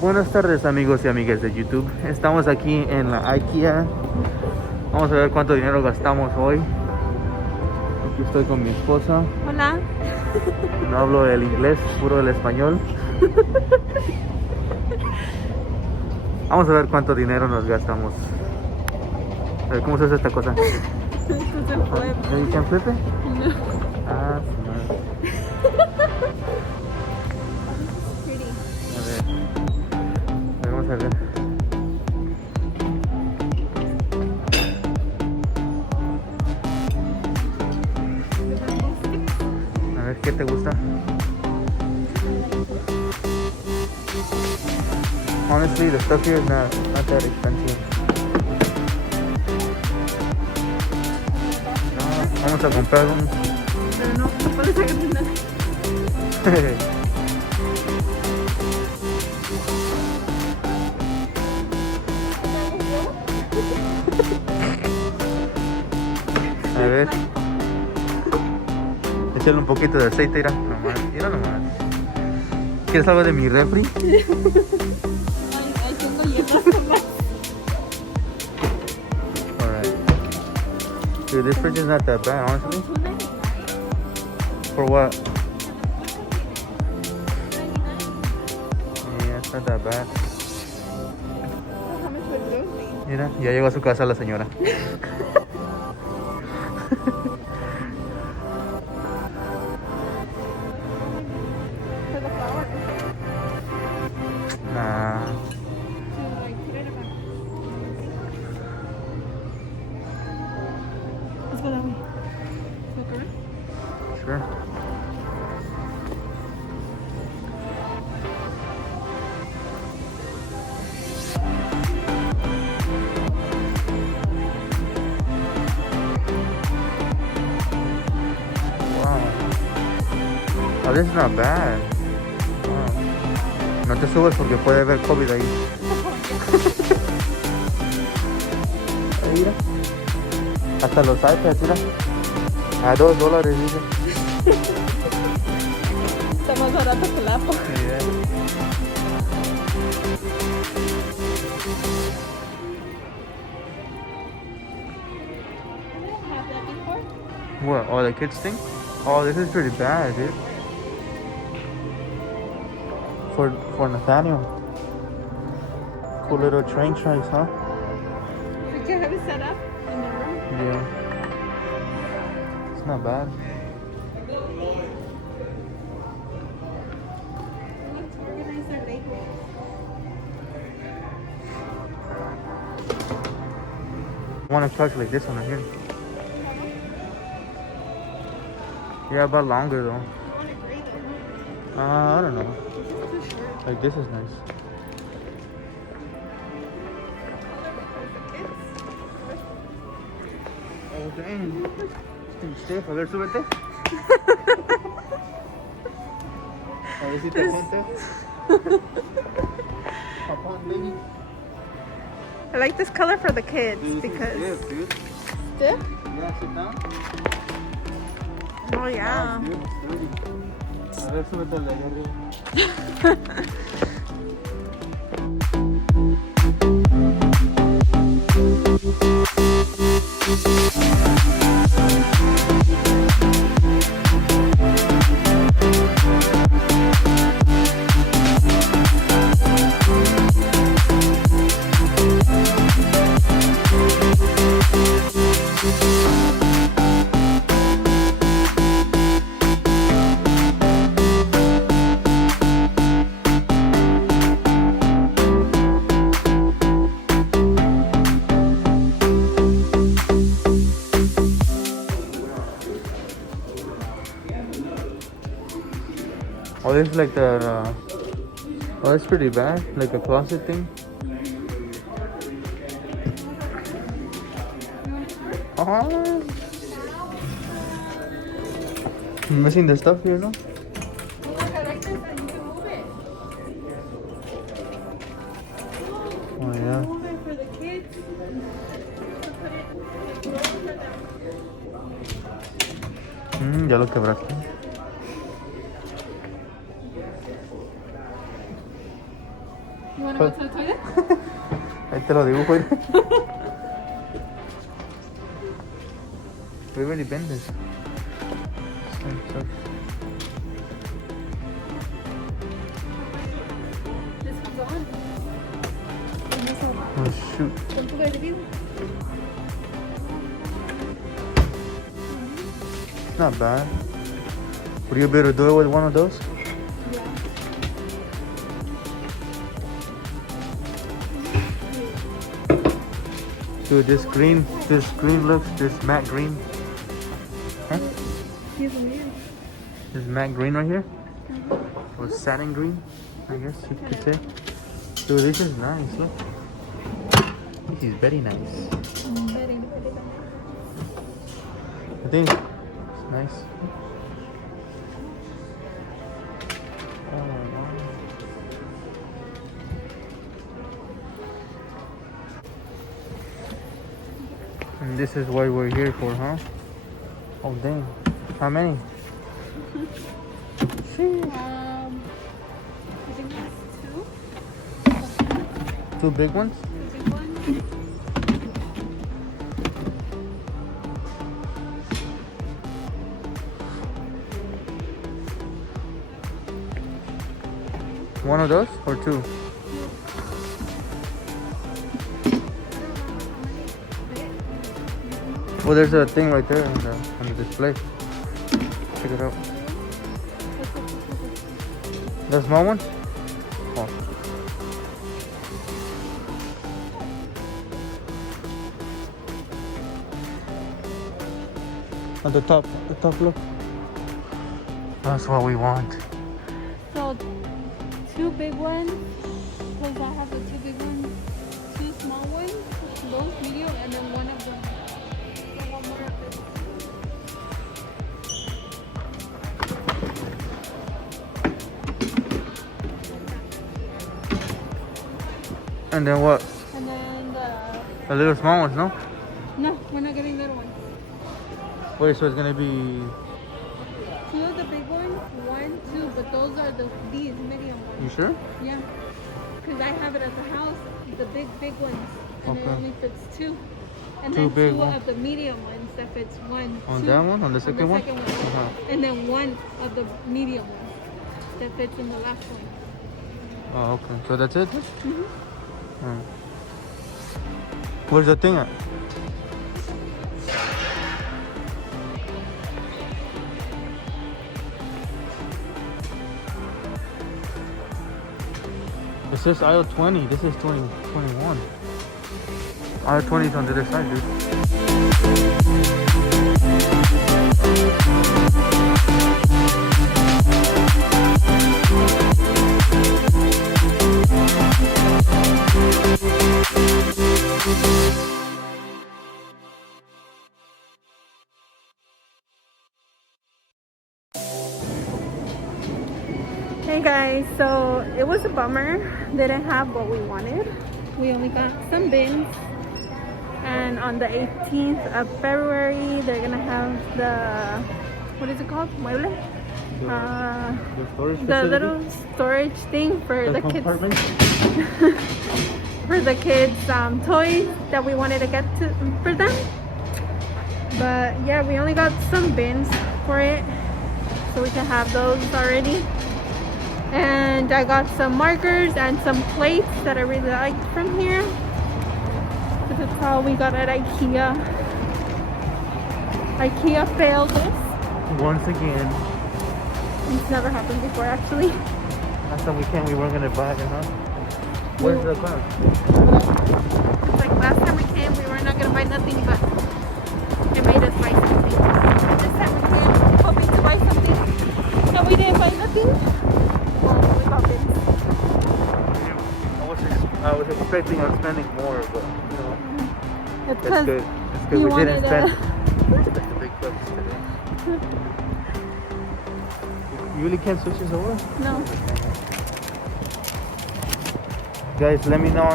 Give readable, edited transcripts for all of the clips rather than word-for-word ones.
Buenas tardes amigos y amigas de YouTube. Estamos aquí en la Ikea. Vamos a ver cuánto dinero gastamos hoy. Aquí estoy con mi esposa. Hola. No hablo el inglés, puro el español. Vamos a ver cuánto dinero nos gastamos. A ver, ¿cómo se hace esta cosa? Esto se fue. ¿You can flip it? No. Ah, sí, no. A ver, vamos a ver. A ver, ¿qué te gusta? Honestly, the stuff here is not that expensive. No, vamos a comprar un... Pero no puedes sacar nada. A ver. Échale un poquito de aceite, mira nomás. ¿Quieres algo de mi refri? Ay, tengo hierbas nomás. Alright. Dude, this fridge is not that bad, honestly. For what? Yeah, it's not that bad. How much would those be? Mira, ya llegó a su casa la señora. For the flour? Nah. To like put it in my... Let's go that way. Go correct? Sure. Wow. Oh, this is not bad. Wow. No te subes porque puede haber COVID ahí. Ahí, mira. Hasta los iPads, mira. A $2, dice. Está más barato que el Apple. Have that before? What? Oh, the kids thing? Oh, this is pretty bad, dude. For Nathaniel. Cool little train tracks, huh? Did you have it set up in the room? Yeah. It's not bad. Let's organize our labels. I want a couch like this one right here. Yeah, but longer though. I want to gray though. I don't know. This is too short. Like this is nice. Oh dang. Stiff. A ver, súbete. A ver si te sientes. Hop on, baby. I like this color for the kids Dude, this is because stiff, dude. stiff. Yeah, sit down. Oh yeah. Nice, dude. Sturdy. A ver, súbete al de allá arriba. Oh, this is like the. Oh, that's pretty bad. Like a closet thing. Oh. I'm missing the stuff here, no? Oh yeah. Move it for the kids. Ya lo quebraste. You want to go to the toilet? Ahí te lo dibujo. We've already been this. This one's on. And this one. Oh shoot. ¿Cuánto vale el video? Not bad. Would you be able to do it with one of those? Yeah. Dude, this green looks, this matte green. Huh? Here's a mirror. This matte green right here. Or satin green, I guess you could say. Dude, this is nice, look. This is very nice. I think it's nice. Oh, wow. And this is what we're here for, huh? Oh, dang. How many? I think that's two. Two big ones? Big one. One of those or two? Well, there's a thing right there on the display. Check it out. The small one? Oh. At the top look. That's what we want. So, two big ones. Because I have the two big ones. Two small ones. Those medium. And then one of them. One more of this. And then what? And then The little small ones, no? no, we're not getting little ones. Wait, so it's gonna be... Two of the big ones, one, two, but those are these medium You ones. sure? Yeah. Because I have it at the house, the big ones. And it Okay. only fits two. And Two then big two ones. of the medium ones that fits one. On two, that one? On the second one? second one. Uh-huh. And then one of the medium ones that fits in the last one. Oh, okay. So that's it? Mm-hmm. Hmm. Where's the thing at? It says aisle 20. This is 21. Aisle 20 is on the other side, dude. Hey guys, so it was a bummer. Didn't have what we wanted. We only got some bins. And on the 18th of February, they're gonna have the, what is it called? Mueble? The storage The facility? little storage thing for the kids. compartment? For the kids' toys that we wanted to get for them. But yeah, we only got some bins for it, so we can have those already. And I got some markers and some plates that I really liked from here. So that's all we got at Ikea. Ikea failed us. Once again. It's never happened before, actually. Last time we came, we weren't gonna buy it, huh? Where's the car? It's like last time we came, we were not gonna buy nothing, but it made us buy something. This time we came hoping to buy something, and we didn't buy nothing. Well, we bought bins. I was expecting on spending more, but you know, It's that's because good. That's good. you We didn't wanted spend the big bucks today. You really can't switch this over? no. Guys, let me know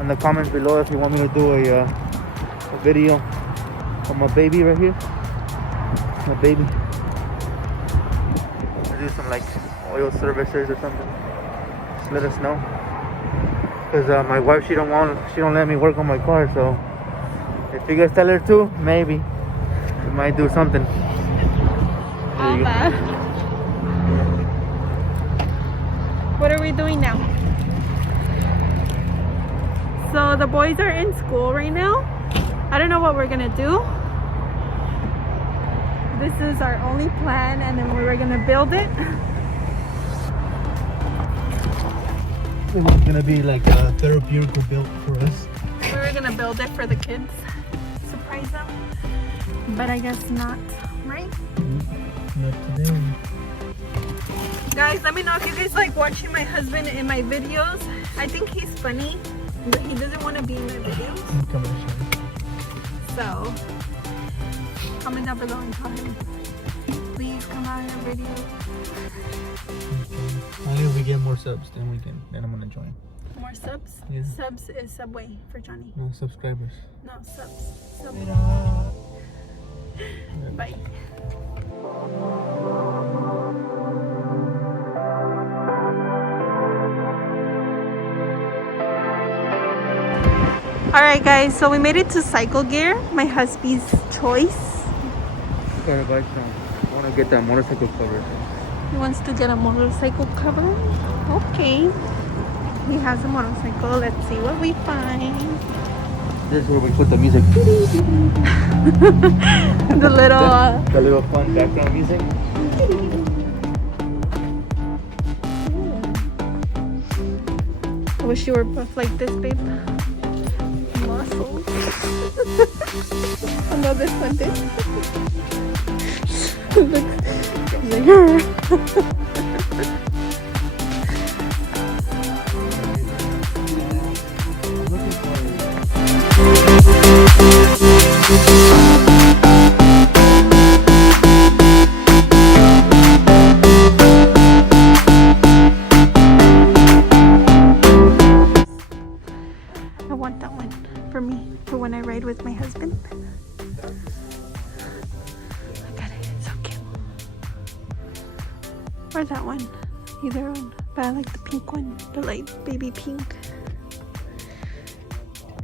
in the comments below if you want me to do a video of my baby right here. My baby. I'll do some like oil services or something. Just let us know. Cause my wife, she don't let me work on my car. So if you guys tell her to, maybe we might do something. All that. What are we doing now? So the boys are in school right now. I don't know what we're gonna do. This is our only plan, and then we were gonna build it. It was gonna be like a therapeutic build for us. We were gonna build it for the kids, surprise them, but I guess not, right? Not today. Guys, let me know if you guys like watching my husband in my videos. I think he's funny, but he doesn't want to be in my videos. So, comment down below and tell him, please come out in our video. Only if we get more subs, then I'm gonna join. More subs? Yeah. Subs is Subway for Johnny. No, subscribers. No, subs. Subway. Bye. Alright guys, so we made it to Cycle Gear, my husband's choice. Gotta buy some. I wanna get that motorcycle cover. He wants to get a motorcycle cover. Okay. He has a motorcycle. Let's see what we find. This is where we put the music. The little the little fun background music. I wish you were buff like this, babe. Muscles. I know this one did. Look. I want that one for me, for when I ride with my husband. Look at it, it's so cute. Or that one, either one. But I like the pink one, the light baby pink.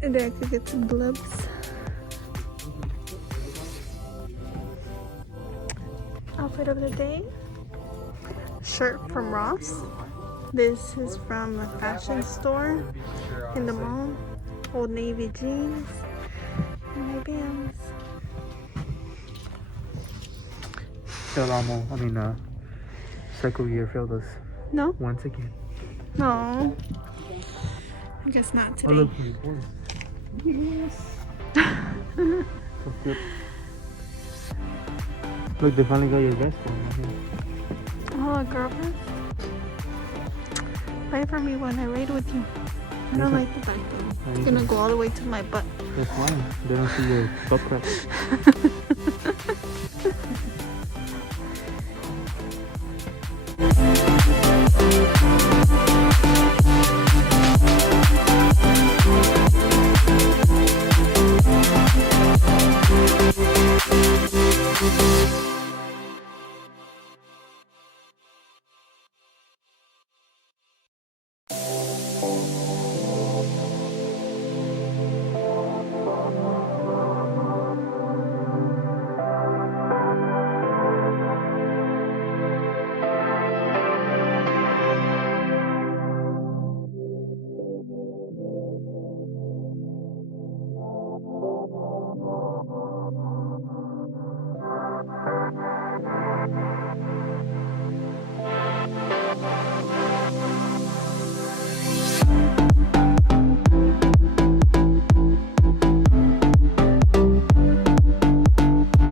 And then I could get some gloves. Outfit of the day. Shirt from Ross. This is from a fashion store in the mall. Old Navy jeans. And my Vans. Cycle Gear failed us No? once again. No. I guess not today. look, you're bored. Yes. That's good. Look, they finally got your vest on. Oh, a girl vest. Buy it for me when I ride with you. I don't like the back though. It's gonna go all the way to my butt. That's fine. They don't see your butt crack.